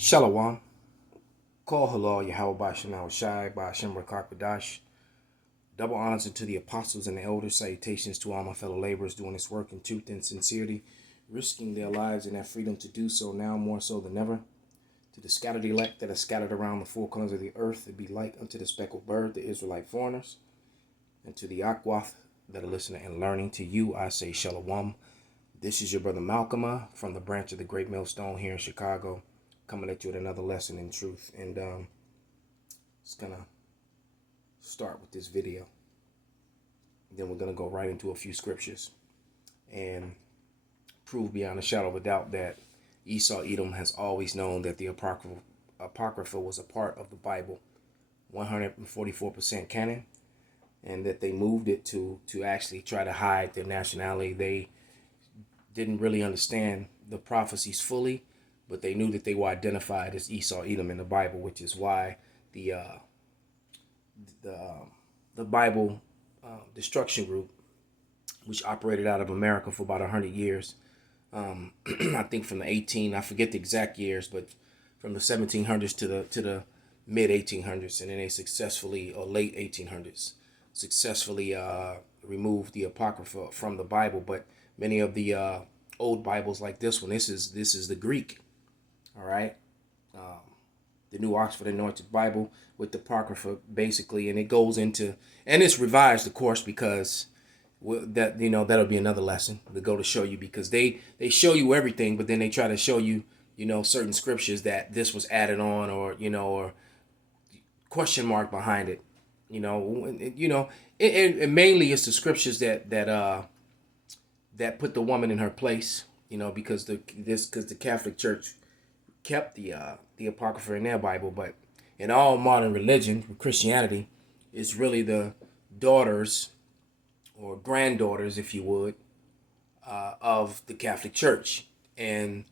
Shalom. Call halal Yahweh Shemel Shai by Hashem Rakakadash. Double honors to the apostles and the elders. Salutations to all my fellow laborers doing this work in truth and sincerity, risking their lives and their freedom to do so now more so than ever. To the scattered elect that are scattered around the four corners of the earth, to be like unto the speckled bird, the Israelite foreigners. And to the Akwath that are listening and learning, to you I say Shalom. This is your brother Malcolm from the branch of the Great Millstone here in Chicago, coming at you with another lesson in truth. And just gonna start with this video. Then we're gonna go right into a few scriptures and prove beyond a shadow of a doubt that Esau, Edom has always known that the apocrypha was a part of the Bible, 144% canon, and that they moved it to actually try to hide their nationality. They didn't really understand the prophecies fully, but they knew that they were identified as Esau, Edom in the Bible, which is why the Bible destruction group, which operated out of America for about 100 years, I think from the I forget the exact years, but from the 1700s to the mid 1800s, and then they successfully, or late 1800s, successfully removed the apocrypha from the Bible. But many of the old Bibles like this one, this is the Greek. All right, the New Oxford Anointed Bible with the Apocrypha, basically, and it goes into, and it's revised, of course, because that'll be another lesson to go to show you, because they show you everything, but then they try to show you, certain scriptures that this was added on, or or question mark behind it, and mainly it's the scriptures that put the woman in her place, because the Catholic Church kept the apocrypha in their Bible, but in all modern religion, Christianity, is really the daughters or granddaughters, if you would, of the Catholic Church, and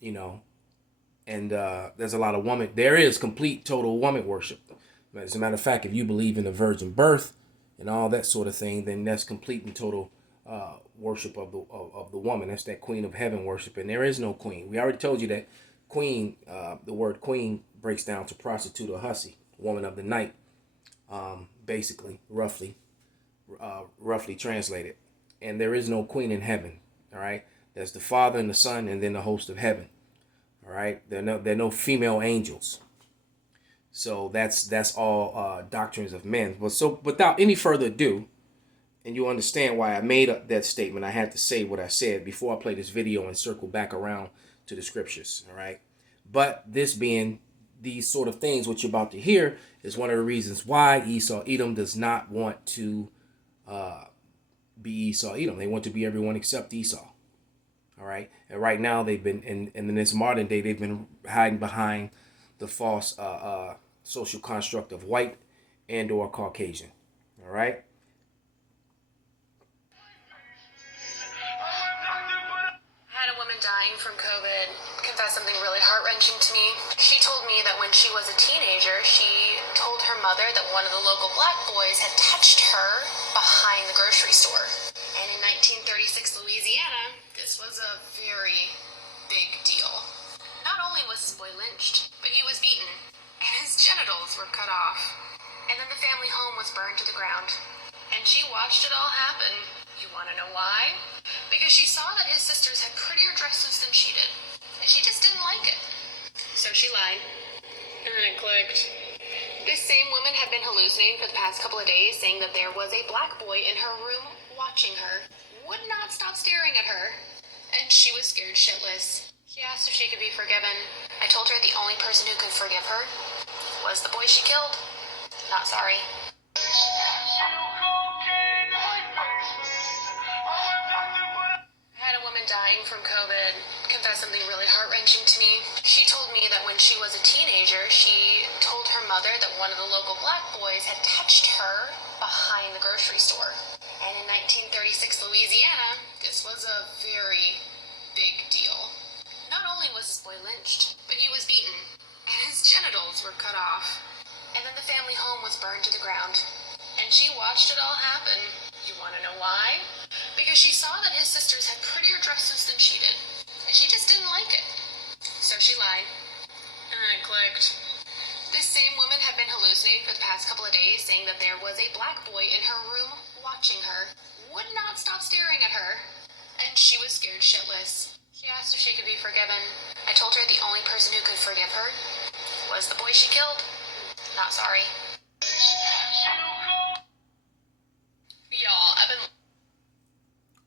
there's a lot of woman. There is complete, total woman worship. As a matter of fact, if you believe in the virgin birth and all that sort of thing, then that's complete and total worship of the woman. That's that queen of heaven worship, and there is no queen. We already told you that queen, the word queen breaks down to prostitute or hussy, woman of the night, basically, roughly translated. And there is no queen in heaven. All right, there's the Father and the Son, and then the host of heaven. All right, there are no female angels. So that's all doctrines of men. But so without any further ado, and you understand why I made that statement, I had to say what I said before I play this video and circle back around to the scriptures. All right, but this being these sort of things, what you're about to hear, is one of the reasons why Esau, Edom does not want to be Esau, Edom. They want to be everyone except Esau. All right, and right now they've been in this modern day, they've been hiding behind the false social construct of white and or Caucasian. All right. Dying from COVID confessed something really heart-wrenching to me. She told me that when she was a teenager, she told her mother that one of the local black boys had touched her behind the grocery store. And in 1936 Louisiana, this was a very big deal. Not only was this boy lynched, but he was beaten, and his genitals were cut off. And then the family home was burned to the ground. And she watched it all happen. You want to know why? Because she saw that his sisters had prettier dresses than she did, and she just didn't like it. So she lied. And then it clicked. This same woman had been hallucinating for the past couple of days, saying that there was a black boy in her room watching her, would not stop staring at her, and she was scared shitless. She asked if she could be forgiven. I told her the only person who could forgive her was the boy she killed. Not sorry. Dying from COVID confessed something really heart-wrenching to me. She told me that when she was a teenager, she told her mother that one of the local black boys had touched her behind the grocery store. And in 1936 Louisiana, this was a very big deal. Not only was this boy lynched, but he was beaten, and his genitals were cut off. And then the family home was burned to the ground. And she watched it all happen. You want to know why? Because she saw that his sisters had prettier dresses than she did, and she just didn't like it. So she lied. clicked. This same woman had been hallucinating for the past couple of days, saying that there was a black boy in her room watching her, would not stop staring at her, and she was scared shitless. She asked if she could be forgiven. I told her the only person who could forgive her was the boy she killed. Not sorry. Y'all, I've been...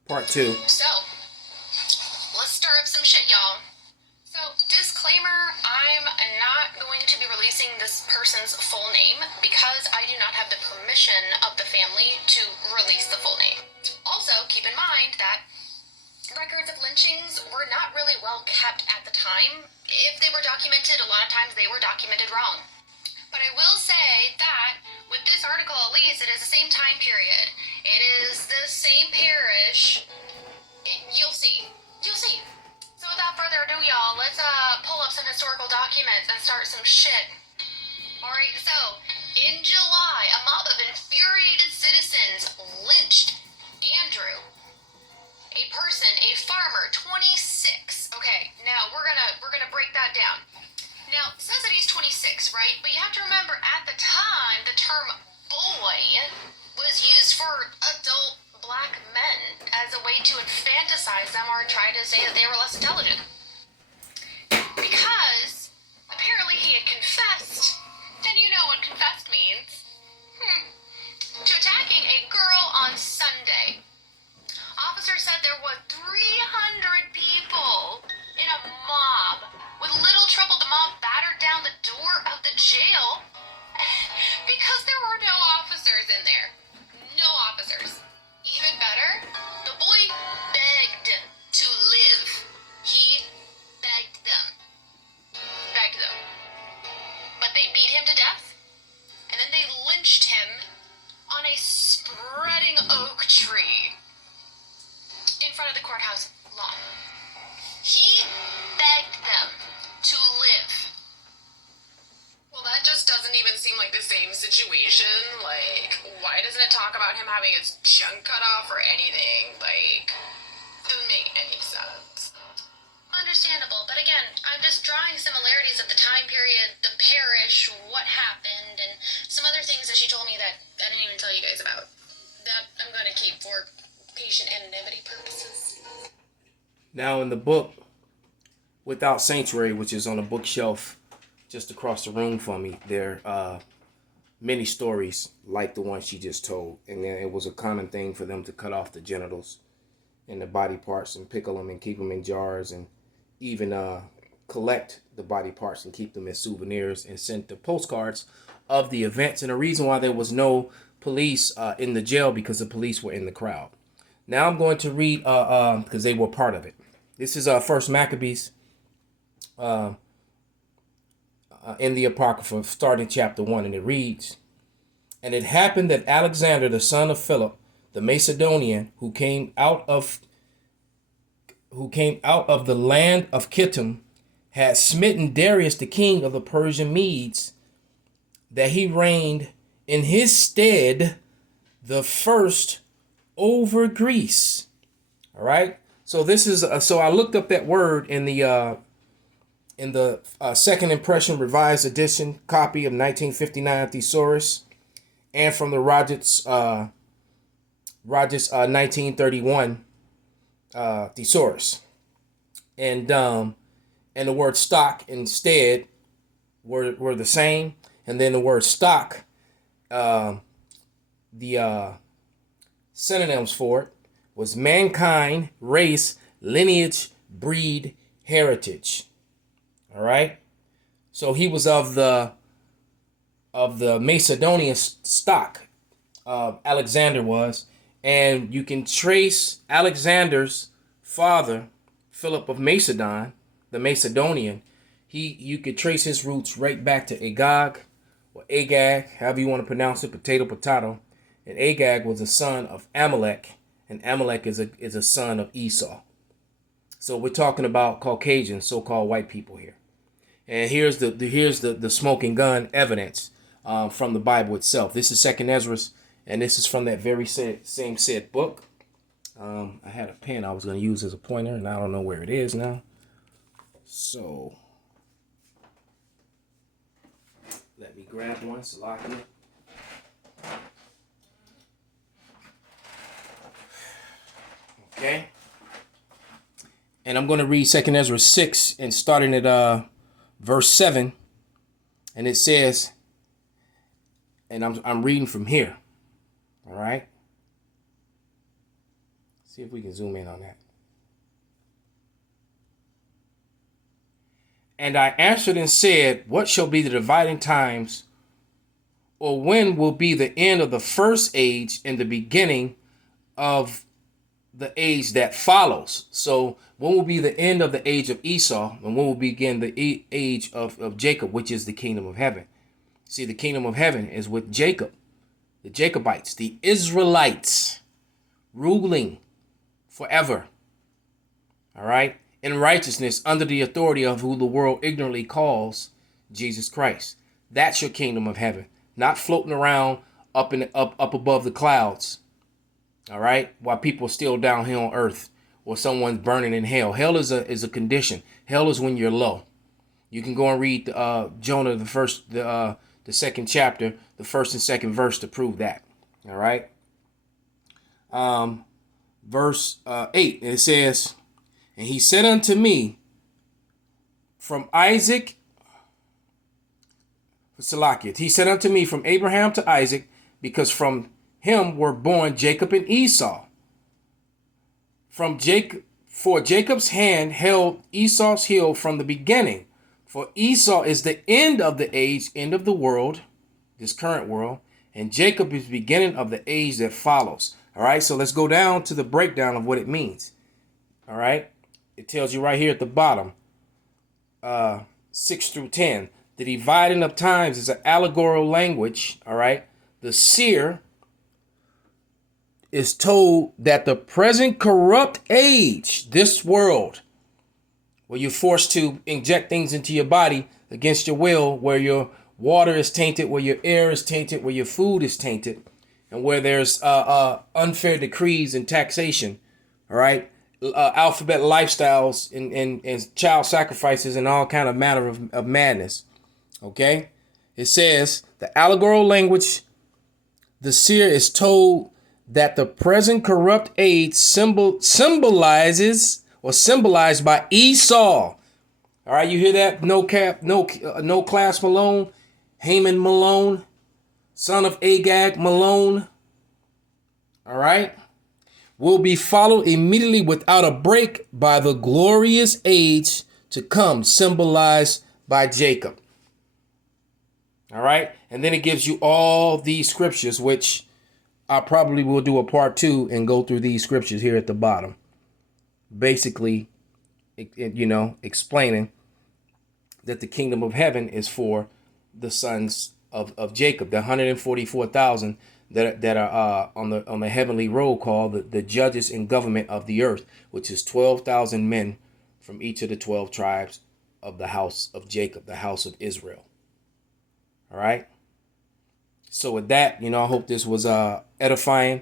Part 2. So, let's stir up some shit, y'all. So, disclaimer, I'm not going to be releasing this person's full name because I do not have the permission of the family to release the full name. Also, keep in mind that records of lynchings were not really well kept at the time. If they were documented, a lot of times they were documented wrong. But I will say that with this article, at least, it is the same time period. It is the same parish. You'll see. You'll see. So without further ado, y'all, let's pull up some historical documents and start some shit. Alright, so, in July, a mob of infuriated citizens lynched Andrew, a person, a farmer, 26. Okay, now we're gonna break that down. Now, it says that he's 26, right? But you have to remember, at the time, the term boy was used for adult black men as a way to infantilize them or try to say that they were less intelligent. Because apparently he had confessed, and you know what confessed means, to attacking a girl on Sunday. Officers said there were 300 people in a mob. With little trouble, the mob battered down the door of the jail because there were no officers in there. No officers. Even better, the boy begged to live. He begged them. Begged them. But they beat him to death, and then they lynched him on a spreading oak tree in front of the courthouse lawn. He begged them to live. Well, that just doesn't even seem like the same situation. Like, why doesn't it talk about him having his junk cut off or anything? Like, doesn't make any sense. Understandable, but again, I'm just drawing similarities of the time period, the parish, what happened, and some other things that she told me that I didn't even tell you guys about. That I'm going to keep for patient anonymity purposes. Now in the book Without Sanctuary, which is on a bookshelf just across the room from me, there are many stories like the one she just told. And then it was a common thing for them to cut off the genitals and the body parts and pickle them and keep them in jars, and even collect the body parts and keep them as souvenirs and send the postcards of the events. And the reason why there was no police in the jail, because the police were in the crowd. Now I'm going to read, because they were part of it. This is First Maccabees in the apocrypha, starting chapter 1, and it reads, "And it happened that Alexander, the son of Philip, the Macedonian, who came out of the land of Kittim, had smitten Darius, the king of the Persian Medes, that he reigned in his stead the first over Greece." All right. So this is so I looked up that word in the Second Impression Revised Edition copy of 1959 Thesaurus, and from the Rogers 1931 Thesaurus, and the word stock instead were the same, and then the word stock, the synonyms for it was mankind, race, lineage, breed, heritage. All right. So he was of the Macedonian stock. Alexander was, and you can trace Alexander's father, Philip of Macedon, the Macedonian. You could trace his roots right back to Agag or Agag, however you want to pronounce it, potato. And Agag was a son of Amalek, and Amalek is a son of Esau. So we're talking about Caucasian, so-called white people here. And here's the smoking gun evidence from the Bible itself. This is Second Ezra, and this is from that very same said book. I had a pen I was going to use as a pointer, and I don't know where it is now. So grab one, Salakia. Okay. And I'm going to read 2 Ezra 6 and starting at verse 7. And it says, and I'm reading from here. All right. See if we can zoom in on that. And I answered and said, what shall be the dividing times, or when will be the end of the first age and the beginning of the age that follows? So when will be the end of the age of Esau, and when will begin the age of Jacob, which is the kingdom of heaven? See, the kingdom of heaven is with Jacob, the Jacobites, the Israelites, ruling forever. All right. In righteousness, under the authority of who the world ignorantly calls Jesus Christ. That's your kingdom of heaven, not floating around up above the clouds. All right, while people are still down here on earth, or someone's burning in hell. Hell is a condition. Hell is when you're low. You can go and read Jonah, the second chapter, the first and second verse to prove that. All right. Verse 8, it says, and he said unto me, from Isaac, Salakia, he said unto me, from Abraham to Isaac, because from him were born Jacob and Esau. From Jacob, for Jacob's hand held Esau's heel from the beginning. For Esau is the end of the age, end of the world, this current world, and Jacob is the beginning of the age that follows. All right, so let's go down to the breakdown of what it means. All right. It tells you right here at the bottom, 6 through 10. The dividing of times is an allegorical language. All right. The seer is told that the present corrupt age, this world, where you're forced to inject things into your body against your will, where your water is tainted, where your air is tainted, where your food is tainted, and where there's unfair decrees and taxation. All right. Alphabet lifestyles and child sacrifices and all kind of manner of madness. Okay. It says the allegorical language, the seer is told that the present corrupt age symbolized by Esau. All right. You hear that? No class Malone, Haman Malone, son of Agag Malone. All right. Will be followed immediately without a break by the glorious age to come, symbolized by Jacob. All right. And then it gives you all these scriptures, which I probably will do a part 2 and go through these scriptures here at the bottom. Basically, explaining that the kingdom of heaven is for the sons of Jacob, the 144,000 that are on the heavenly roll call, the judges in government of the earth, which is 12,000 men from each of the 12 tribes of the house of Jacob, the house of Israel. All right. So with that, I hope this was edifying.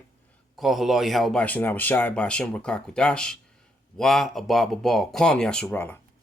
Call halal Yahweh Bashim Abashai Bashim Rakakwadash Wa Ababa Bal Kwam Yasharala.